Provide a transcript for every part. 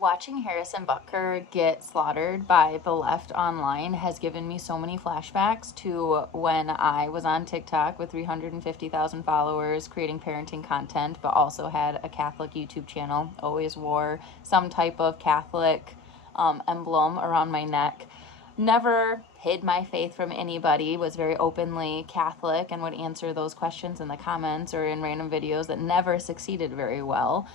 Watching Harrison Butker get slaughtered by the left online has given me so many flashbacks to when I was on TikTok with 350,000 followers creating parenting content, but also had a Catholic YouTube channel. Always wore some type of Catholic emblem around my neck. Never hid my faith from anybody, was very openly Catholic, and would answer those questions in the comments or in random videos that never succeeded very well.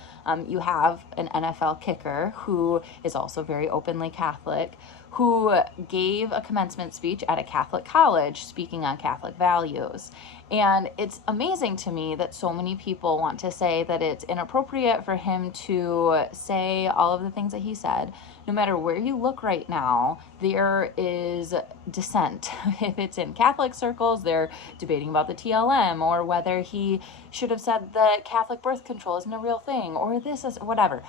You have an NFL kicker who is also very openly Catholic, who gave a commencement speech at a Catholic college speaking on Catholic values. And it's amazing to me that so many people want to say that it's inappropriate for him to say all of the things that he said. No matter where you look right now, there is dissent. If it's in Catholic circles, they're debating about the TLM, or whether he should have said that Catholic birth control isn't a real thing, or this is whatever.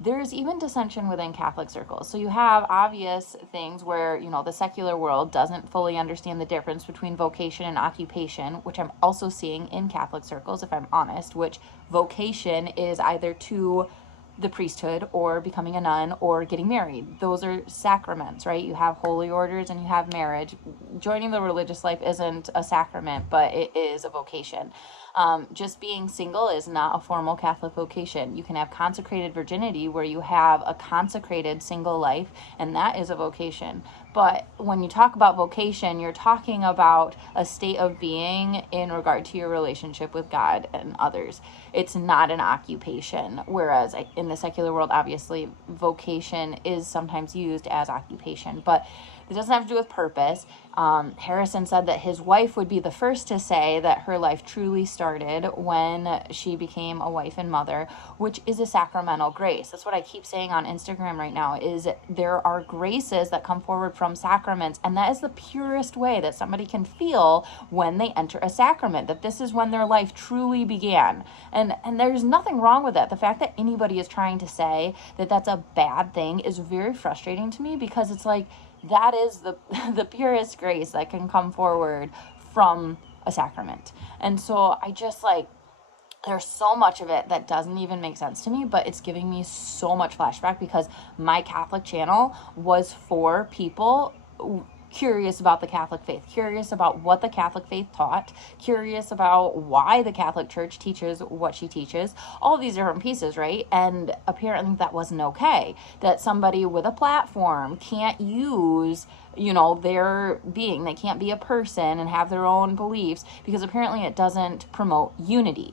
There's even dissension within Catholic circles. So you have obvious things where, the secular world doesn't fully understand the difference between vocation and occupation, which I'm also seeing in Catholic circles, if I'm honest, which vocation is either to the priesthood or becoming a nun or getting married. Those are sacraments, right? You have holy orders and you have marriage. Joining the religious life isn't a sacrament, but it is a vocation. Just being single is not a formal Catholic vocation. You can have consecrated virginity where you have a consecrated single life, and that is a vocation. But when you talk about vocation, you're talking about a state of being in regard to your relationship with God and others. It's not an occupation. Whereas in the secular world, obviously, vocation is sometimes used as occupation, but it doesn't have to do with purpose. Harrison said that his wife would be the first to say that her life truly started when she became a wife and mother, which is a sacramental grace. That's what I keep saying on Instagram right now, is there are graces that come forward from sacraments, and that is the purest way that somebody can feel when they enter a sacrament, that this is when their life truly began. And there's nothing wrong with that. The fact that anybody is trying to say that that's a bad thing is very frustrating to me, because it's like, that is the purest grace that can come forward from a sacrament. And so I just there's so much of it that doesn't even make sense to me, but it's giving me so much flashback, because my Catholic channel was for people curious about the Catholic faith, curious about what the Catholic faith taught, curious about why the Catholic Church teaches what she teaches, all of these different pieces, right? And apparently that wasn't okay, that somebody with a platform can't use their being, they can't be a person and have their own beliefs, because apparently it doesn't promote unity,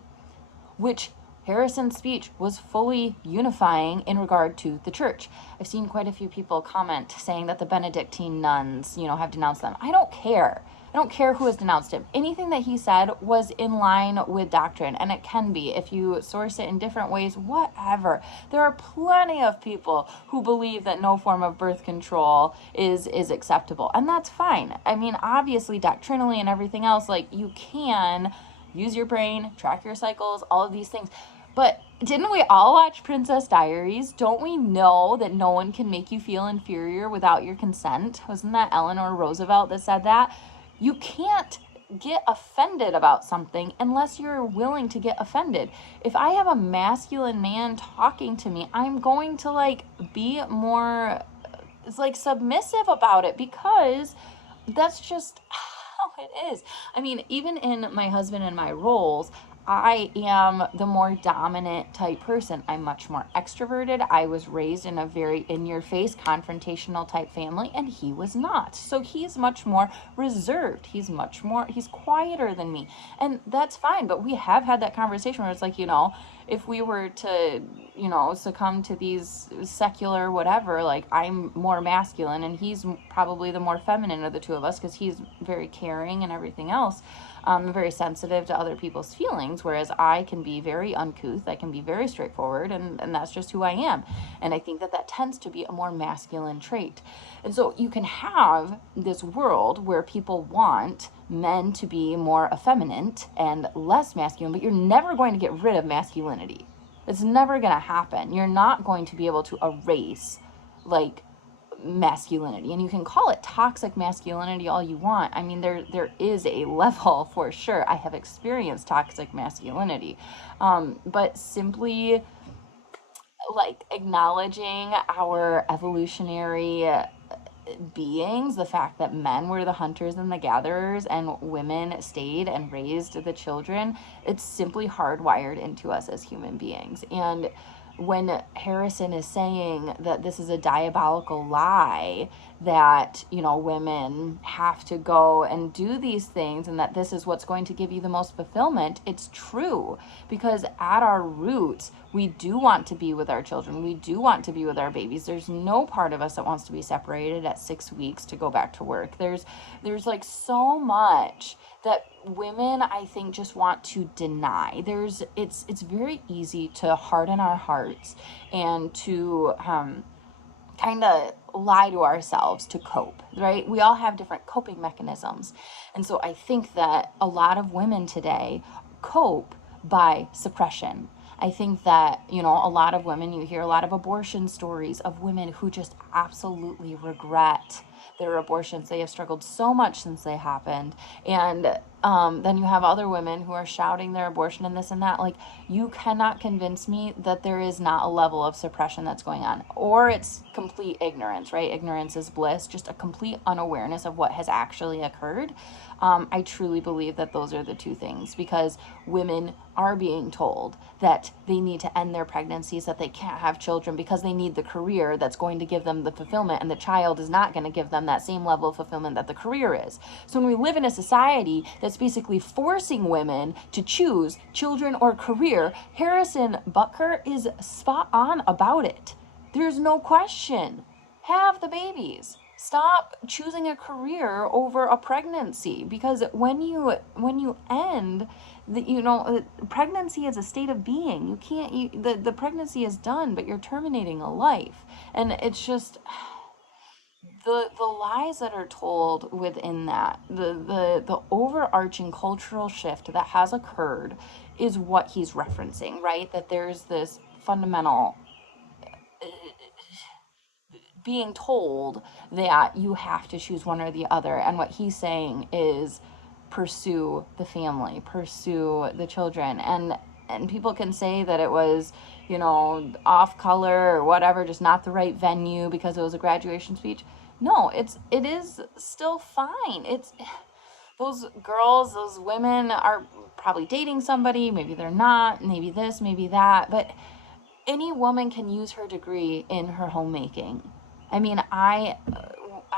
which Harrison's speech was fully unifying in regard to the church. I've seen quite a few people comment saying that the Benedictine nuns, have denounced them. I don't care. I don't care who has denounced him. Anything that he said was in line with doctrine, and it can be if you source it in different ways, whatever. There are plenty of people who believe that no form of birth control is acceptable, and that's fine. I mean, obviously, doctrinally and everything else, you can use your brain, track your cycles, all of these things. But didn't we all watch Princess Diaries? Don't we know that no one can make you feel inferior without your consent? Wasn't that Eleanor Roosevelt that said that? You can't get offended about something unless you're willing to get offended. If I have a masculine man talking to me, I'm going to be more submissive about it, because that's just how it is. I mean, even in my husband and my roles, I am the more dominant type person. I'm much more extroverted. I was raised in a very in-your-face, confrontational type family, and he was not. So he's much more reserved. He's quieter than me. And that's fine, but we have had that conversation where it's if we were to, succumb to these secular whatever, I'm more masculine and he's probably the more feminine of the two of us, because he's very caring and everything else. Very sensitive to other people's feelings, whereas I can be very uncouth, I can be very straightforward, and that's just who I am. And I think that tends to be a more masculine trait. And so you can have this world where people want men to be more effeminate and less masculine, but you're never going to get rid of masculinity. It's never going to happen. You're not going to be able to erase masculinity, and you can call it toxic masculinity all you want. I mean, there is a level for sure. I have experienced toxic masculinity, but simply like acknowledging our evolutionary beings, the fact that men were the hunters and the gatherers and women stayed and raised the children, it's simply hardwired into us as human beings. And when Harrison is saying that this is a diabolical lie, that, you know, women have to go and do these things and that this is what's going to give you the most fulfillment, it's true. Because at our roots, we do want to be with our children. We do want to be with our babies. There's no part of us that wants to be separated at 6 weeks to go back to work. There's like so much that women, I think, just want to deny. It's very easy to harden our hearts and to kind of lie to ourselves to cope, right? We all have different coping mechanisms. And so I think that a lot of women today cope by suppression. I think that, you know, a lot of women, you hear a lot of abortion stories of women who just absolutely regret their abortions. They have struggled so much since they happened. And then you have other women who are shouting their abortion and this and that. Like, you cannot convince me that there is not a level of suppression that's going on, or it's complete ignorance, right? Ignorance is bliss, just a complete unawareness of what has actually occurred. I truly believe that those are the two things, because women are being told that they need to end their pregnancies, that they can't have children because they need the career that's going to give them the fulfillment, and the child is not going to give them that same level of fulfillment that the career is. So when we live in a society that's basically forcing women to choose children or career, Harrison Butker is spot on about it. There's no question. Have the babies. Stop choosing a career over a pregnancy, because when you end the, you know, pregnancy is a state of being. You can't, the pregnancy is done, but you're terminating a life. And it's just the lies that are told within that, the overarching cultural shift that has occurred is what he's referencing, right? That there's this fundamental being told that you have to choose one or the other. And what he's saying is pursue the family, pursue the children. And people can say that it was, you know, off color or whatever, just not the right venue because it was a graduation speech. No, it is still fine. It's those girls, those women are probably dating somebody, maybe they're not, maybe this, maybe that, but any woman can use her degree in her homemaking. I mean, I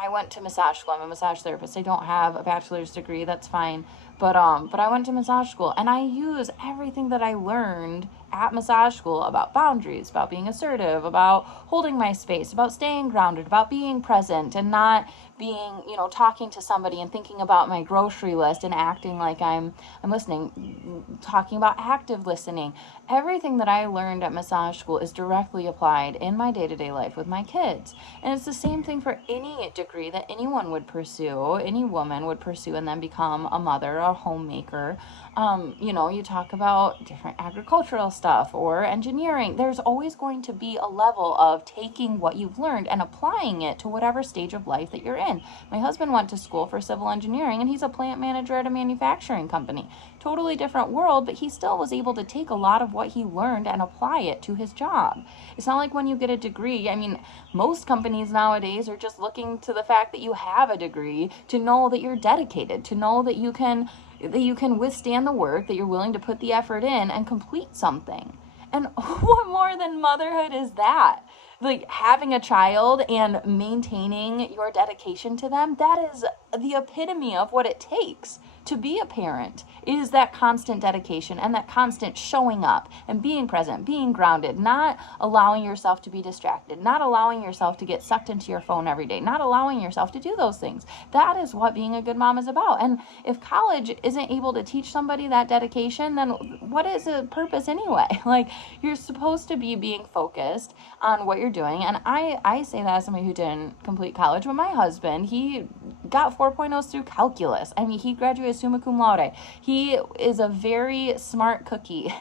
went to massage school. I'm a massage therapist. I don't have a bachelor's degree. That's fine. But I went to massage school, and I use everything that I learned at massage school about boundaries, about being assertive, about holding my space, about staying grounded, about being present and not being, you know, talking to somebody and thinking about my grocery list and acting like I'm listening, talking about active listening. Everything that I learned at massage school is directly applied in my day-to-day life with my kids. And it's the same thing for any degree that anyone would pursue, any woman would pursue and then become a mother, a homemaker. You know, you talk about different agricultural stuff or engineering. There's always going to be a level of taking what you've learned and applying it to whatever stage of life that you're in. My husband went to school for civil engineering, and he's a plant manager at a manufacturing company. Totally different world, but he still was able to take a lot of what he learned and apply it to his job. It's not like when you get a degree. I mean, most companies nowadays are just looking to the fact that you have a degree to know that you're dedicated, to know that you can withstand the work, that you're willing to put the effort in and complete something. And what more than motherhood is that? Like, having a child and maintaining your dedication to them, that is the epitome of what it takes to be a parent, is that constant dedication and that constant showing up and being present, being grounded, not allowing yourself to be distracted, not allowing yourself to get sucked into your phone every day, not allowing yourself to do those things. That is what being a good mom is about. And if college isn't able to teach somebody that dedication, then what is the purpose anyway? Like, you're supposed to be being focused on what you're doing. And I say that as somebody who didn't complete college, but my husband, he got 4.0s through calculus. I mean, he graduated summa cum laude. He is a very smart cookie,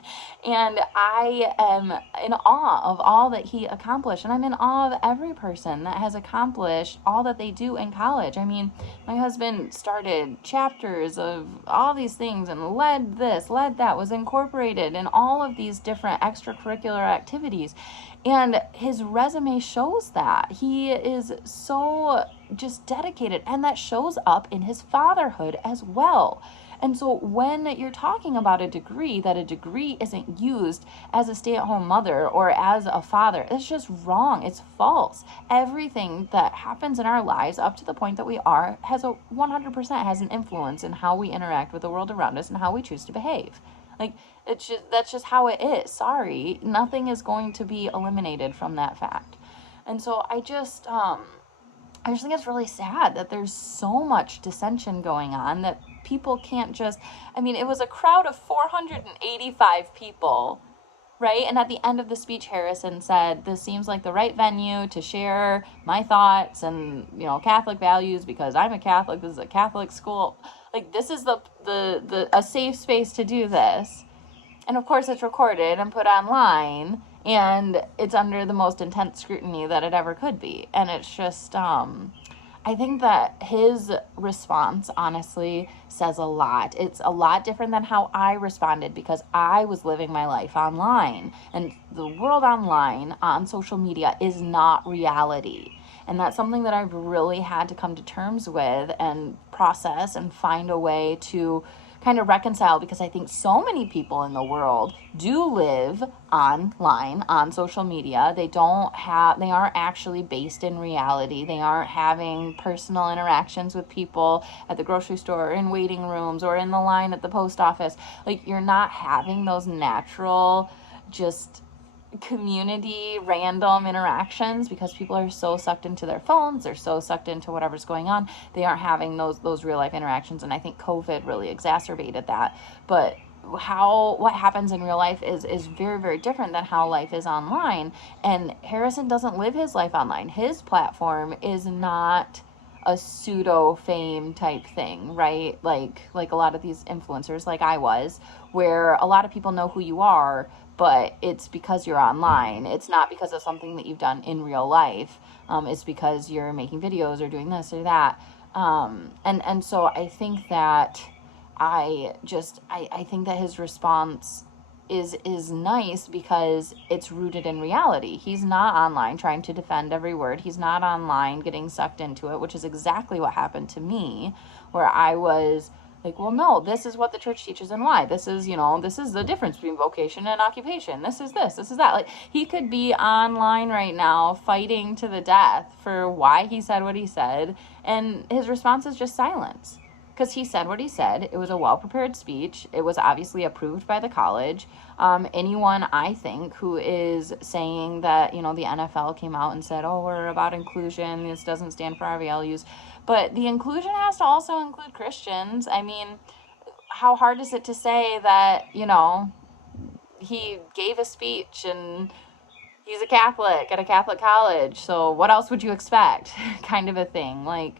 and I am in awe of all that he accomplished, and I'm in awe of every person that has accomplished all that they do in college. I mean, my husband started chapters of all these things and led this, led that, was incorporated in all of these different extracurricular activities, And his resume shows that. He is so just dedicated, and that shows up in his fatherhood as well. And so when you're talking about a degree, that a degree isn't used as a stay-at-home mother or as a father, it's just wrong. It's false. Everything that happens in our lives up to the point that we are has a 100% has an influence in how we interact with the world around us and how we choose to behave. Like, that's just how it is. Sorry, nothing is going to be eliminated from that fact. And so I just think it's really sad that there's so much dissension going on that people can't just, I mean, it was a crowd of 485 people, right? And at the end of the speech, Harrison said, "This seems like the right venue to share my thoughts and, Catholic values, because I'm a Catholic. This is a Catholic school. Like, this is the a safe space to do this." And of course it's recorded and put online, and it's under the most intense scrutiny that it ever could be. And it's just, I think that his response honestly says a lot. It's a lot different than how I responded, because I was living my life online, and the world online on social media is not reality. And that's something that I've really had to come to terms with and process and find a way to kind of reconcile, because I think so many people in the world do live online on social media. They aren't actually based in reality. They aren't having personal interactions with people at the grocery store or in waiting rooms or in the line at the post office. Like, you're not having those natural, just community random interactions, because people are so sucked into their phones, they're so sucked into whatever's going on, they aren't having those real life interactions. And I think COVID really exacerbated that. But what happens in real life is very, very different than how life is online. And Harrison doesn't live his life online. His platform is not a pseudo fame type thing, right? Like a lot of these influencers, like I was, where a lot of people know who you are, but it's because you're online. It's not because of something that you've done in real life. It's because you're making videos or doing this or that. And so I think that I think that his response is nice, because it's rooted in reality. He's not online trying to defend every word. He's not online getting sucked into it, which is exactly what happened to me, where I was like, well, no, this is what the church teaches and why. This is the difference between vocation and occupation. This is that. Like, he could be online right now fighting to the death for why he said what he said, and his response is just silence. Because he said what he said. It was a well-prepared speech. It was obviously approved by the college. Anyone, I think, who is saying that, the NFL came out and said, oh, we're about inclusion, this doesn't stand for our values. But the inclusion has to also include Christians. I mean, how hard is it to say that, he gave a speech and he's a Catholic at a Catholic college, so what else would you expect? Kind of a thing. Like,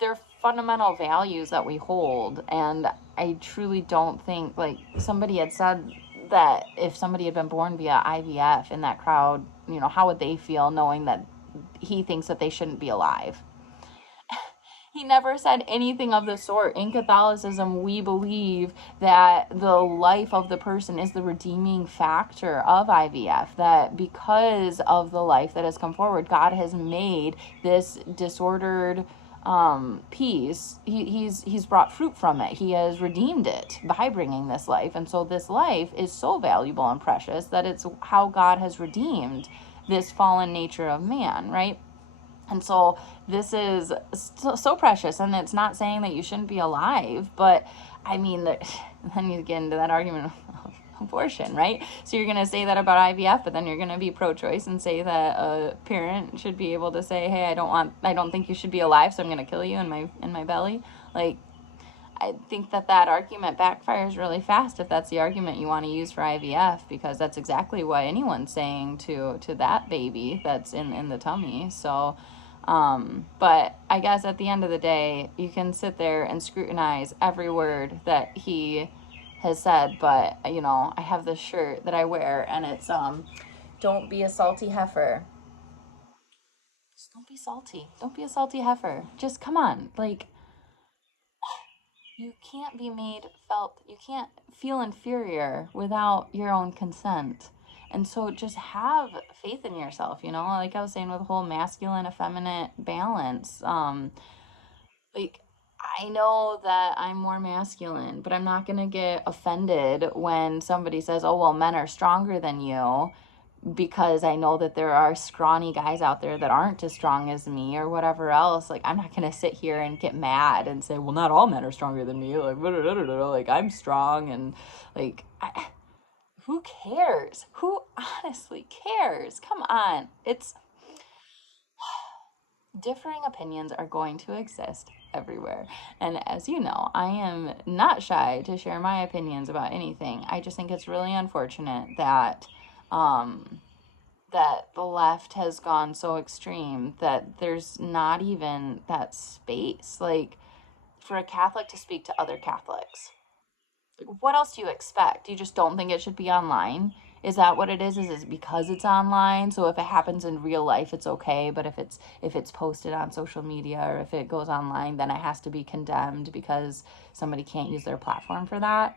they're fundamental values that we hold. And I truly don't think, like, somebody had said that if somebody had been born via IVF in that crowd, how would they feel knowing that he thinks that they shouldn't be alive? He never said anything of the sort. In Catholicism, we believe that the life of the person is the redeeming factor of IVF, that because of the life that has come forward, God has made this disordered piece. He's brought fruit from it. He has redeemed it by bringing this life. And so this life is so valuable and precious that it's how God has redeemed this fallen nature of man, right? And so this is so precious, and it's not saying that you shouldn't be alive, but I mean, then you get into that argument of abortion, right? So you're going to say that about IVF, but then you're going to be pro-choice and say that a parent should be able to say, hey, I don't think you should be alive, so I'm going to kill you in my belly. Like, I think that argument backfires really fast if that's the argument you want to use for IVF, because that's exactly what anyone's saying to that baby that's in the tummy. So but I guess at the end of the day, you can sit there and scrutinize every word that he has said. But, I have this shirt that I wear, and it's, don't be a salty heifer. Just don't be salty. Don't be a salty heifer. Just come on. Like, you can't feel inferior without your own consent. And so just have faith in yourself, like I was saying with the whole masculine, effeminate balance. Like, I know that I'm more masculine, but I'm not going to get offended when somebody says, oh, well, men are stronger than you, because I know that there are scrawny guys out there that aren't as strong as me or whatever else. Like, I'm not going to sit here and get mad and say, well, not all men are stronger than me. Like, blah, blah, blah, blah, like I'm strong. And like, who cares? Who honestly cares? Come on. It's differing opinions are going to exist everywhere. And as you know, I am not shy to share my opinions about anything. I just think it's really unfortunate that that the left has gone so extreme that there's not even that space, like, for a Catholic to speak to other Catholics. Like, what else do you expect? You just don't think it should be online? Is that what it is? Is it because it's online? So if it happens in real life, it's okay, but if it's posted on social media or if it goes online, then it has to be condemned because somebody can't use their platform for that?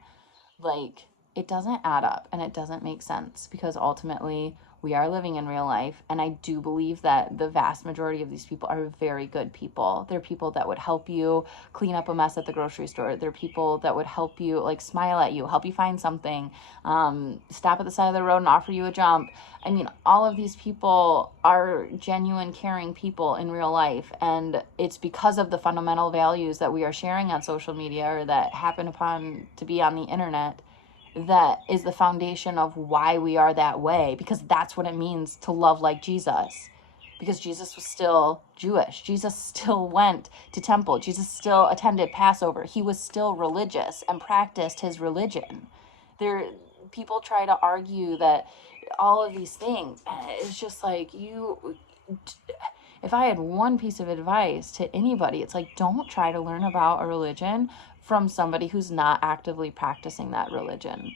Like, it doesn't add up and it doesn't make sense, because ultimately we are living in real life, and I do believe that the vast majority of these people are very good people. They're people that would help you clean up a mess at the grocery store. They're people that would help you, like, smile at you, help you find something, stop at the side of the road and offer you a jump. I mean, all of these people are genuine, caring people in real life, and it's because of the fundamental values that we are sharing on social media or that happen upon to be on the internet that is the foundation of why we are that way, because that's what it means to love like Jesus. Because Jesus was still Jewish. Jesus still went to temple. Jesus still attended Passover. He was still religious and practiced his religion. There, people try to argue that all of these things. It's just like, if I had one piece of advice to anybody, it's like, don't try to learn about a religion from somebody who's not actively practicing that religion.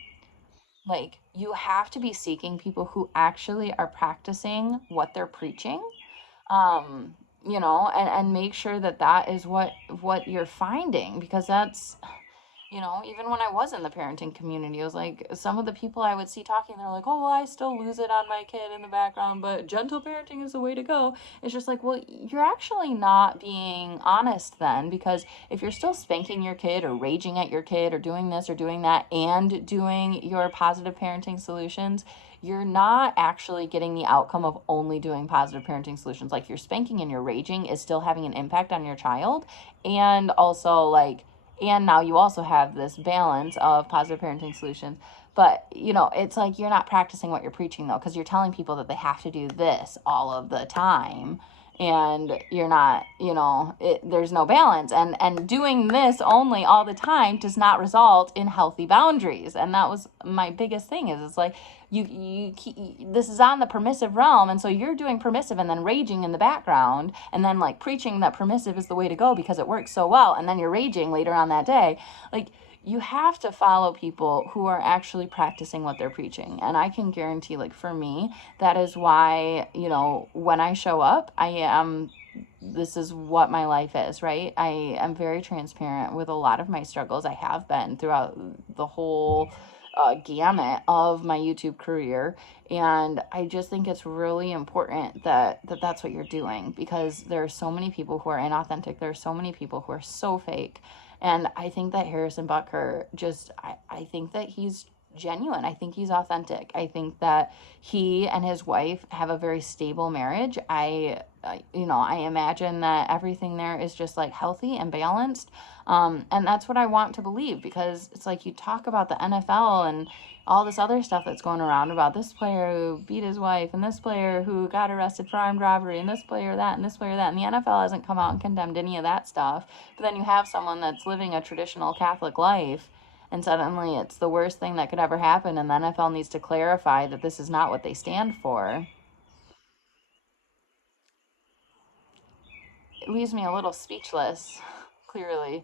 Like, you have to be seeking people who actually are practicing what they're preaching. Um, and make sure that that is what you're finding, because that's, even when I was in the parenting community, it was like some of the people I would see talking, they're like, oh, well, I still lose it on my kid in the background, but gentle parenting is the way to go. It's just like, well, you're actually not being honest then, because if you're still spanking your kid or raging at your kid or doing this or doing that and doing your positive parenting solutions, you're not actually getting the outcome of only doing positive parenting solutions. Like, your spanking and your raging is still having an impact on your child. And also, like, and now you also have this balance of positive parenting solutions. But, it's like you're not practicing what you're preaching, though, because you're telling people that they have to do this all of the time. And you're not, there's no balance. And doing this only all the time does not result in healthy boundaries. And that was my biggest thing, is it's like, this is on the permissive realm, and so you're doing permissive and then raging in the background, and then, like, preaching that permissive is the way to go because it works so well, and then you're raging later on that day. Like, you have to follow people who are actually practicing what they're preaching. And I can guarantee, like, for me, that is why, when I show up, this is what my life is, right? I am very transparent with a lot of my struggles. I have been throughout the whole gamut of my YouTube career. And I just think it's really important that's what you're doing, because there are so many people who are inauthentic. There are so many people who are so fake. And I think that Harrison Butker I think that he's genuine. I think he's authentic. I think that he and his wife have a very stable marriage. I imagine that everything there is just, like, healthy and balanced. And that's what I want to believe, because it's like, you talk about the NFL and all this other stuff that's going around about this player who beat his wife and this player who got arrested for armed robbery and this player that and this player that. And the NFL hasn't come out and condemned any of that stuff. But then you have someone that's living a traditional Catholic life, and suddenly it's the worst thing that could ever happen, and the NFL needs to clarify that this is not what they stand for. It leaves me a little speechless, clearly.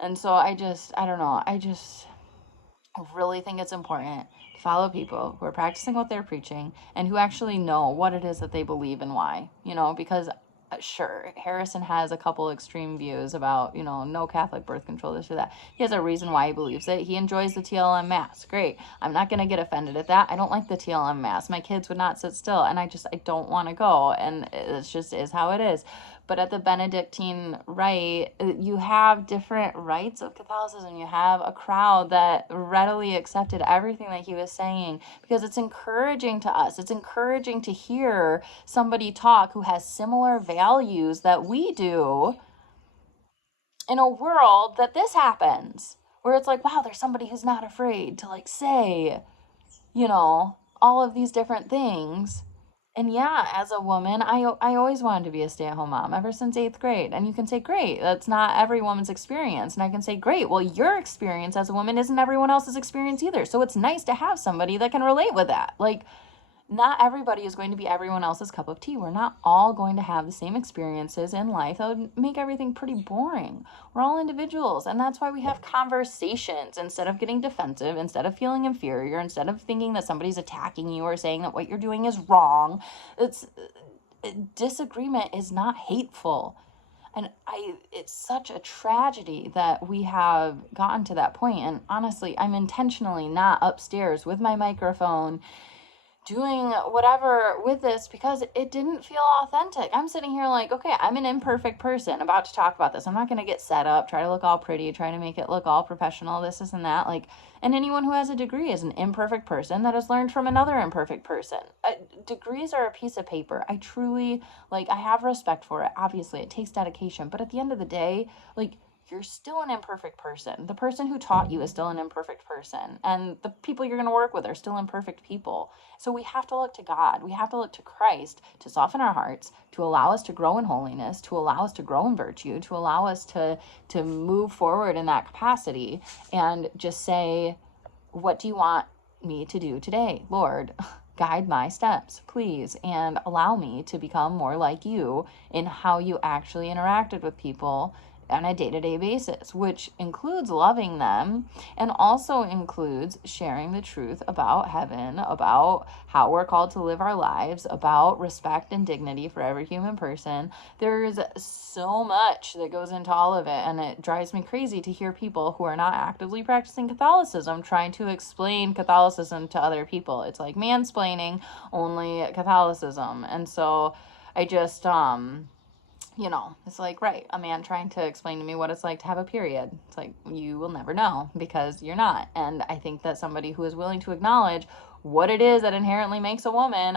And so I don't know. I really think it's important to follow people who are practicing what they're preaching and who actually know what it is that they believe and why, because Sure, Harrison has a couple extreme views about, no Catholic birth control, this or that. He has a reason why he believes it. He enjoys the TLM Mass. Great. I'm not going to get offended at that. I don't like the TLM Mass. My kids would not sit still, and I don't want to go, and it just is how it is. But at the Benedictine rite, you have different rites of Catholicism. You have a crowd that readily accepted everything that he was saying because it's encouraging to us. It's encouraging to hear somebody talk who has similar values that we do in a world that this happens, where it's like, wow, there's somebody who's not afraid to like say, all of these different things. And yeah, as a woman, I always wanted to be a stay-at-home mom ever since 8th grade. And you can say, great, that's not every woman's experience. And I can say, great, well, your experience as a woman isn't everyone else's experience either. So it's nice to have somebody that can relate with that. Like, not everybody is going to be everyone else's cup of tea. We're not all going to have the same experiences in life. That would make everything pretty boring. We're all individuals, and that's why we have conversations instead of getting defensive, instead of feeling inferior, instead of thinking that somebody's attacking you or saying that what you're doing is wrong. Disagreement is not hateful. And it's such a tragedy that we have gotten to that point. And honestly, I'm intentionally not upstairs with my microphone doing whatever with this because it didn't feel authentic. I'm sitting here like, okay, I'm an imperfect person about to talk about this. I'm not going to get set up, try to look all pretty, try to make it look all professional, this and that. Like, and anyone who has a degree is an imperfect person that has learned from another imperfect person. Degrees are a piece of paper. I truly, I have respect for it. Obviously, it takes dedication. But at the end of the day, you're still an imperfect person. The person who taught you is still an imperfect person. And the people you're going to work with are still imperfect people. So we have to look to God. We have to look to Christ to soften our hearts, to allow us to grow in holiness, to allow us to grow in virtue, to allow us to move forward in that capacity and just say, what do you want me to do today, Lord? Guide my steps, please, and allow me to become more like you in how you actually interacted with people on a day-to-day basis, which includes loving them and also includes sharing the truth about heaven, about how we're called to live our lives, about respect and dignity for every human person. There's so much that goes into all of it, and it drives me crazy to hear people who are not actively practicing Catholicism trying to explain Catholicism to other people. It's like mansplaining only Catholicism. And so I just it's like, right, a man trying to explain to me what it's like to have a period. It's like, you will never know because you're not. And I think that somebody who is willing to acknowledge what it is that inherently makes a woman,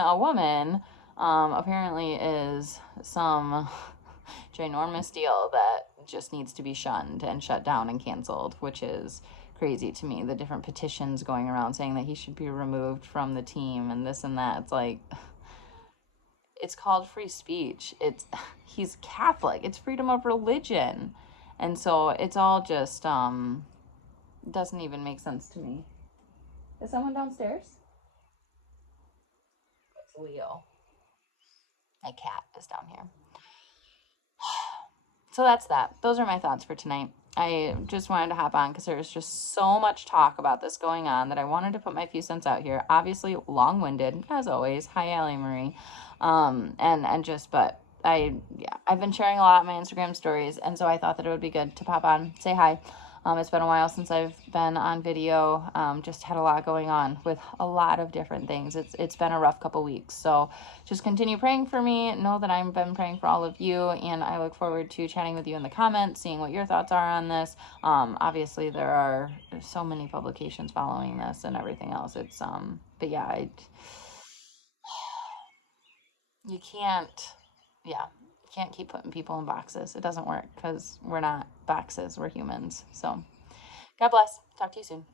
apparently is some ginormous deal that just needs to be shunned and shut down and canceled, which is crazy to me. The different petitions going around saying that he should be removed from the team and this and that. It's like, it's called free speech. He's Catholic. It's freedom of religion. And so it's all just doesn't even make sense to me. Is someone downstairs? It's Leo. My cat is down here. So that's that. Those are my thoughts for tonight. I just wanted to hop on because there's just so much talk about this going on that I wanted to put my few cents out here. Obviously, long-winded as always. Hi, Allie Marie. But I've been sharing a lot on my Instagram stories, and so I thought that it would be good to pop on, say hi. It's been a while since I've been on video. Just had a lot going on with a lot of different things. It's been a rough couple weeks. So just continue praying for me. Know that I've been praying for all of you, and I look forward to chatting with you in the comments, seeing what your thoughts are on this. Obviously there are so many publications following this and everything else. But yeah, you can't keep putting people in boxes. It doesn't work because we're not boxes. We're humans. So God bless. Talk to you soon.